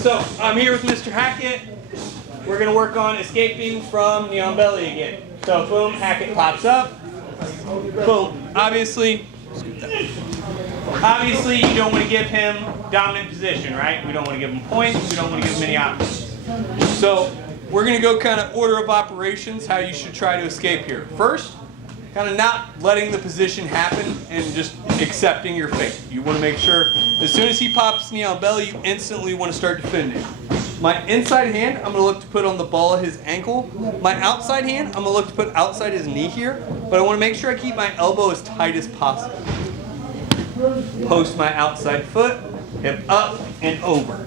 So I'm here with Mr. Hackett. We're going to work on escaping from knee on belly again. So boom, Hackett pops up. Boom. Obviously you don't want to give him dominant position, right? We don't want to give him points. We don't want to give him any options. So we're going to go kind of order of operations, how you should try to escape here. First, kind of not letting the position happen and just accepting your fate. You want to make sure as soon as he pops knee on belly, you instantly want to start defending. My inside hand, I'm going to look to put on the ball of his ankle. My outside hand, I'm going to look to put outside his knee here, but I want to make sure I keep my elbow as tight as possible. Post my outside foot, hip up and over.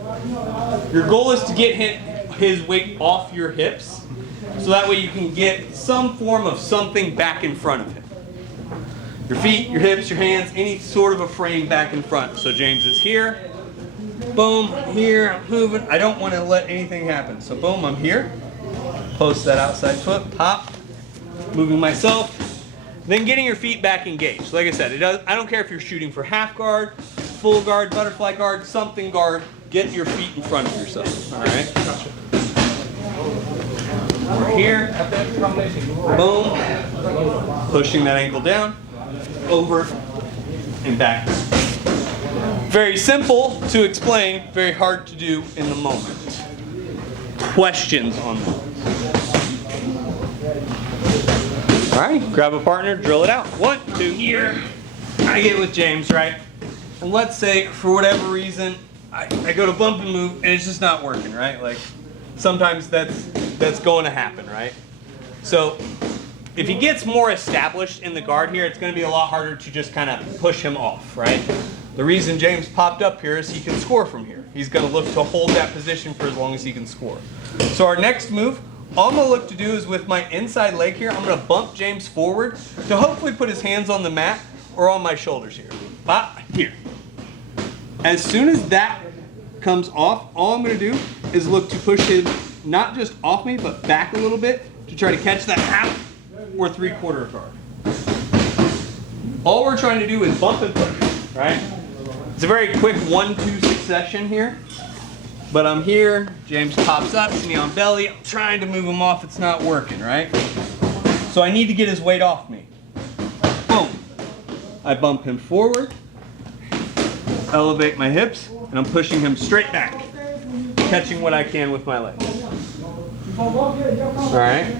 Your goal is to get his weight off your hips, so that way you can get some form of something back in front of him. Your feet, your hips, your hands, any sort of a frame back in front. So James is here. Boom, here, I'm moving. I don't want to let anything happen. So boom, I'm here. Post that outside foot, pop, moving myself. Then getting your feet back engaged. Like I said, I don't care if you're shooting for half guard, full guard, butterfly guard, something guard. Get your feet in front of yourself. All right. We're here. Boom. Pushing that ankle down, over, and back. Very simple to explain, very hard to do in the moment. Questions on that? All right, grab a partner, drill it out. 1, 2, here. I get with James, right? And let's say, for whatever reason, I go to bump and move, and it's just not working, right? Like, sometimes that's going to happen, right? So, if he gets more established in the guard here, it's going to be a lot harder to just kind of push him off, right? The reason James popped up here is he can score from here. He's going to look to hold that position for as long as he can score. So our next move, all I'm going to look to do is with my inside leg here, I'm going to bump James forward to hopefully put his hands on the mat or on my shoulders here. Bop, here. As soon as that comes off, all I'm going to do is look to push him not just off me, but back a little bit to try to catch that half or 3/4 guard. All we're trying to do is bump and push, right? It's a very quick 1-2 succession here. But I'm here, James pops up, knee on belly, I'm trying to move him off, it's not working, right? So I need to get his weight off me. Boom. I bump him forward, elevate my hips, and I'm pushing him straight back, catching what I can with my legs. All right?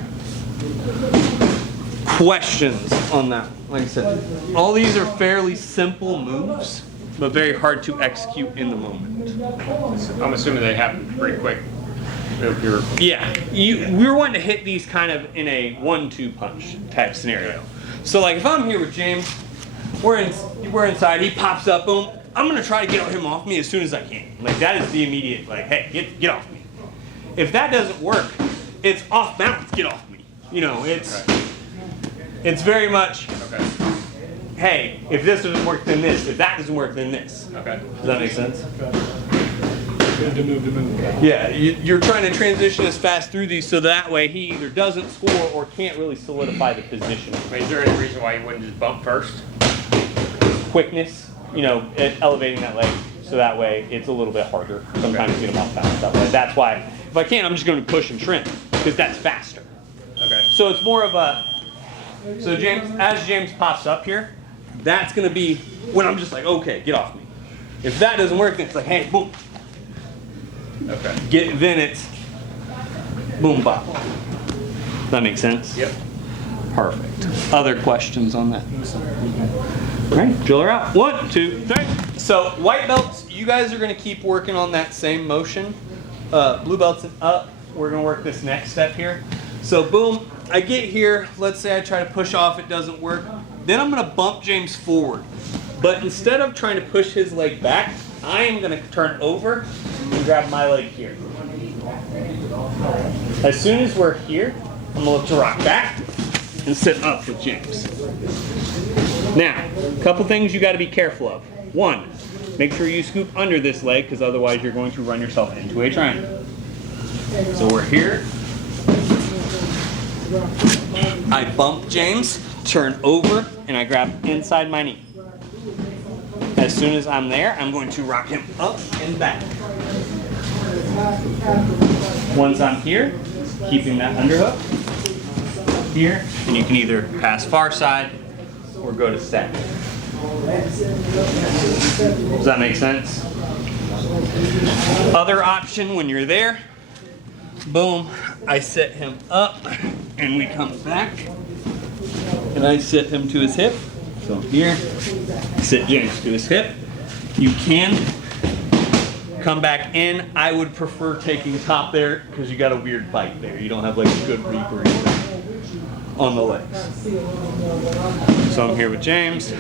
Questions on that? Like I said, all these are fairly simple moves, but very hard to execute in the moment. I'm assuming they happen pretty quick. Yeah, we're wanting to hit these kind of in a 1-2 punch type scenario. So like if I'm here with James, we're inside, he pops up, boom, I'm gonna try to get him off me as soon as I can. Like that is the immediate, like, hey, get off me. If that doesn't work, it's off balance, get off me. You know, it's very much, okay. Hey, if this doesn't work, then this. If that doesn't work, then this. Okay. Does that make sense? To move. Yeah, you're trying to transition as fast through these so that way he either doesn't score or can't really solidify the position. Is there any reason why you wouldn't just bump first? Quickness, you know, elevating that leg so that way it's a little bit harder sometimes to get him off balance that way. That's why, if I can, I'm just going to push and trim because that's faster. Okay. So it's more of a, so James, as James pops up here, that's going to be when I'm just like, okay, get off me. If that doesn't work, then it's like, hey, boom. Okay. Then it's boom, bop. That makes sense? Yep. Perfect. Other questions on that? All right, drill her out. 1, 2, 3. So white belts, you guys are going to keep working on that same motion. Blue belts and up, we're going to work this next step here. So boom, I get here. Let's say I try to push off, it doesn't work. Then I'm going to bump James forward. But instead of trying to push his leg back, I am going to turn over and grab my leg here. As soon as we're here, I'm going to look to rock back and sit up with James. Now, a couple things you got to be careful of. 1, make sure you scoop under this leg because otherwise you're going to run yourself into a triangle. So we're here. I bump James, turn over, and I grab inside my knee. As soon as I'm there, I'm going to rock him up and back. Once I'm here, keeping that underhook here, and you can either pass far side or go to stack. Does that make sense? Other option when you're there, boom, I set him up and we come back and I set him to his hip. So here, sit James to his hip. You can come back in. I would prefer taking top there because you got a weird bite there. You don't have like a good reap or anything on the legs. So I'm here with James.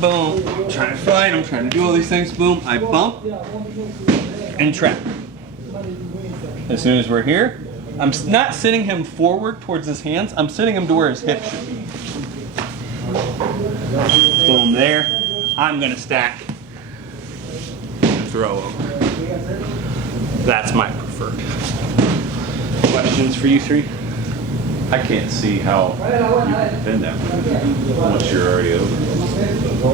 Boom. I'm trying to fight. I'm trying to do all these things. Boom. I bump and trap. As soon as we're here, I'm not sitting him forward towards his hands. I'm sitting him to where his hip should be. Boom there. I'm gonna stack and throw over. That's my preferred. Questions for you three? I can't see how you can defend that once you're already over.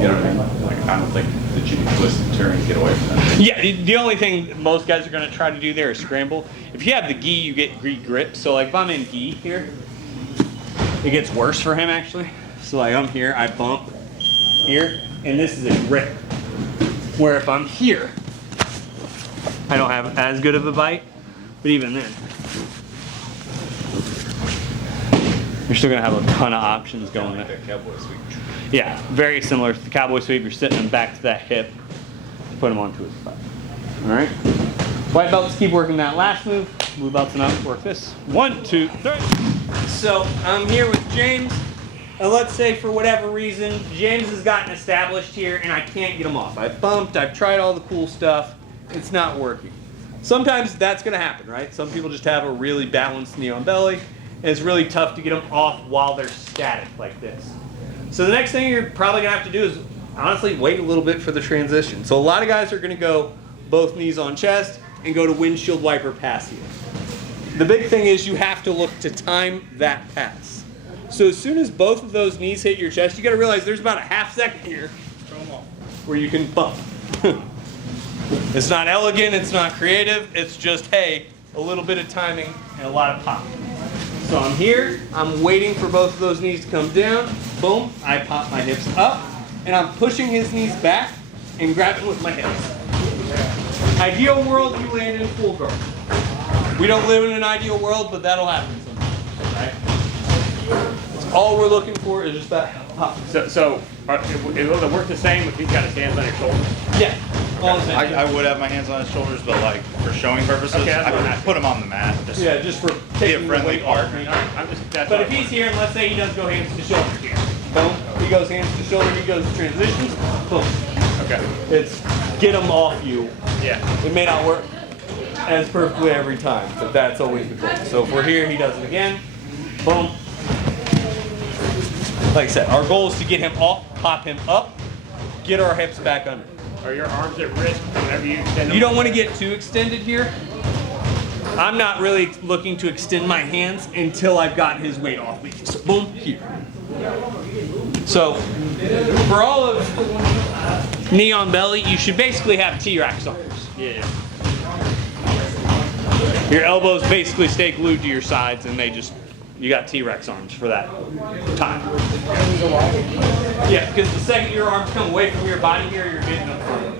You know what I mean? Like, I don't think that you can twist and turn and get away from that. Yeah, the only thing most guys are going to try to do there is scramble. If you have the gi, you get gi grip. So like if I'm in gi here, it gets worse for him actually. So like I'm here, I bump here, and this is a grip. Where if I'm here, I don't have as good of a bite, but even then, you're still gonna have a ton of options going there. That cowboy sweep. Yeah, very similar to the cowboy sweep. You're sitting him back to that hip to put him onto his butt. All right. White belts keep working that last move. Blue belts and up work this. 1, 2, 3. So I'm here with James, and let's say for whatever reason James has gotten established here, and I can't get him off. I've bumped. I've tried all the cool stuff. It's not working. Sometimes that's gonna happen, right? Some people just have a really balanced knee on belly. And it's really tough to get them off while they're static like this. So the next thing you're probably gonna have to do is honestly wait a little bit for the transition. So a lot of guys are gonna go both knees on chest and go to windshield wiper pass here. The big thing is you have to look to time that pass. So as soon as both of those knees hit your chest, you gotta realize there's about a half second here where you can bump. It's not elegant, it's not creative, it's just, hey, a little bit of timing and a lot of pop. So I'm here, I'm waiting for both of those knees to come down. Boom, I pop my hips up, and I'm pushing his knees back and grabbing with my hips. Ideal world, you land in full guard. We don't live in an ideal world, but that'll happen sometimes, right? All we're looking for is just that pop. So will it work the same if he's got his hands on your shoulders? Yeah. All the same. I would have my hands on his shoulders, but like for showing purposes, Okay, that's I what I'm would asking. put him on the mat. Just Yeah, just for be taking a the friendly weight off partner. me. I'm just, that's But what if I he's want. here, and let's say he does go hands to shoulder here. Boom. He goes hands to shoulder, he goes transitions. Boom. Okay. It's get him off you. Yeah. It may not work as perfectly every time, but that's always the goal. So if we're here, he does it again. Boom. Like I said, our goal is to get him off, pop him up, get our hips back under. Are your arms at risk whenever you extend them? You don't want to get too extended here. I'm not really looking to extend my hands until I've got his weight off me. So boom, here. So for all of knee on belly, you should basically have T-Rex arms. Yeah. Your elbows basically stay glued to your sides, and they just, you got T-Rex arms for that time. Yeah, because the second your arms come away from your body here, you're getting them front.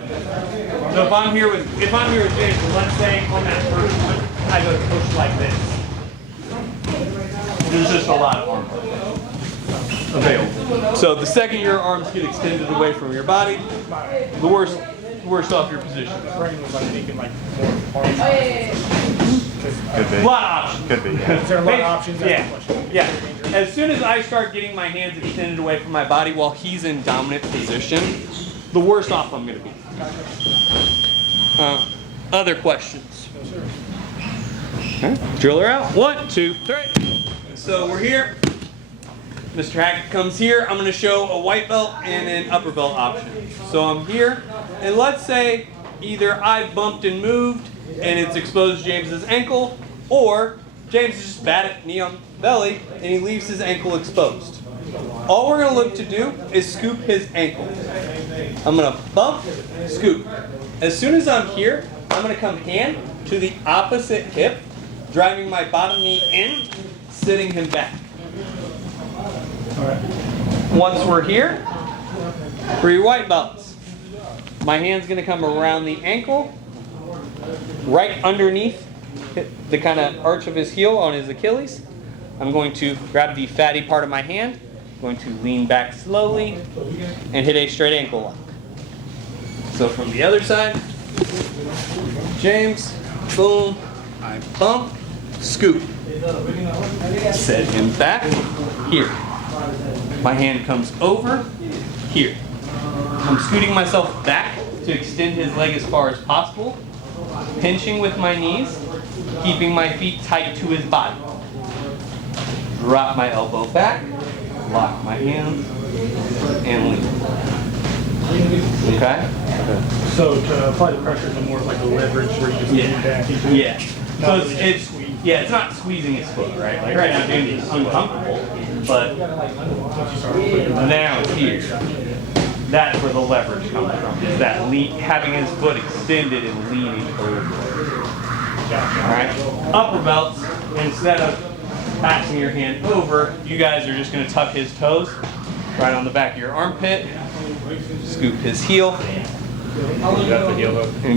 So if I'm here with Jason, let's say on that first one, I go push like this. There's just a lot of arm available. So the second your arms get extended away from your body, the worse off your position. could be. A lot of options. Could be. Yeah. Is there a lot of options? That's the Yeah, question. yeah. As soon as I start getting my hands extended away from my body while he's in dominant position, the worse off I'm going to be. Other questions? Okay. Driller out. 1, 2, 3. So we're here. Mr. Hackett comes here. I'm going to show a white belt and an upper belt option. So I'm here, and let's say either I've bumped and moved, and it's exposed James's ankle, or James is just bad at knee on belly, and he leaves his ankle exposed. All we're going to look to do is scoop his ankle. I'm going to bump, scoop. As soon as I'm here, I'm gonna come hand to the opposite hip, driving my bottom knee in, sitting him back. Once we're here, for your white belts, my hand's gonna come around the ankle, right underneath the kind of arch of his heel on his Achilles. I'm going to grab the fatty part of my hand, going to lean back slowly, and hit a straight ankle lock. So from the other side, James, boom, I bump, scoop. Set him back, here. My hand comes over, here. I'm scooting myself back to extend his leg as far as possible, pinching with my knees, keeping my feet tight to his body. Drop my elbow back, lock my hands, and lean. Okay? So to apply the pressure, it's more of like a leverage where you just lean back into it. Yeah. So it's not squeezing his foot, right? Like right now, James is uncomfortable, but now it's here. That's where the leverage comes from. Is that having his foot extended and leaning over. All right. Upper belts, instead of passing your hand over, you guys are just going to tuck his toes right on the back of your armpit, scoop his heel, and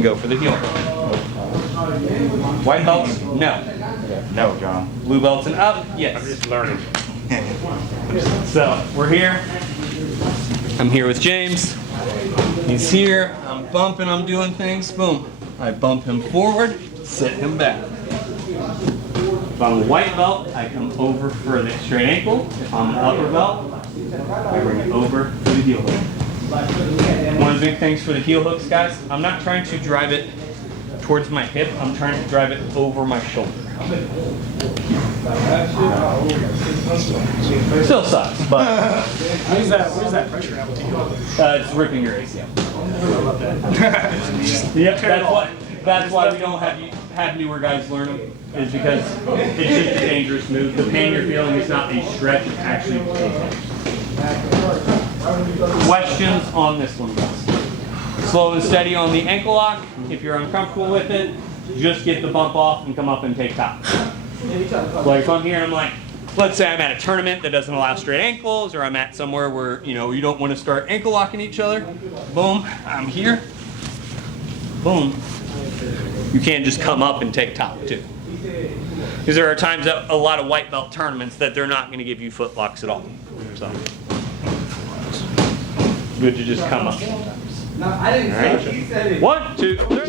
go for the heel hook. White belts? No. No, John. Blue belts and up? I'm Yes. just learning. So we're here. I'm here with James. He's here. I'm bumping. I'm doing things. Boom. I bump him forward, sit him back. If I'm a white belt, I come over for the straight ankle. If I'm an upper belt, I bring it over for the heel hook. One of the big things for the heel hooks, guys, I'm not trying to drive it towards my hip. I'm trying to drive it over my shoulder. Still sucks, but Where's that pressure at with the heel? it's ripping your ACL. Yep, that's why we don't have newer guys learn them, is because it's just a dangerous move. The pain you're feeling is not a stretch, it's actually a pain. Questions on this one, guys? Slow and steady on the ankle lock. If you're uncomfortable with it, just get the bump off and come up and take top. Like if I'm here and I'm like, let's say I'm at a tournament that doesn't allow straight ankles, or I'm at somewhere where you don't want to start ankle locking each other. Boom, I'm here. Boom. You can't just come up and take top too. Because there are times at a lot of white belt tournaments that they're not going to give you foot locks at all. So good to just come up. All right. 1, 2, 3.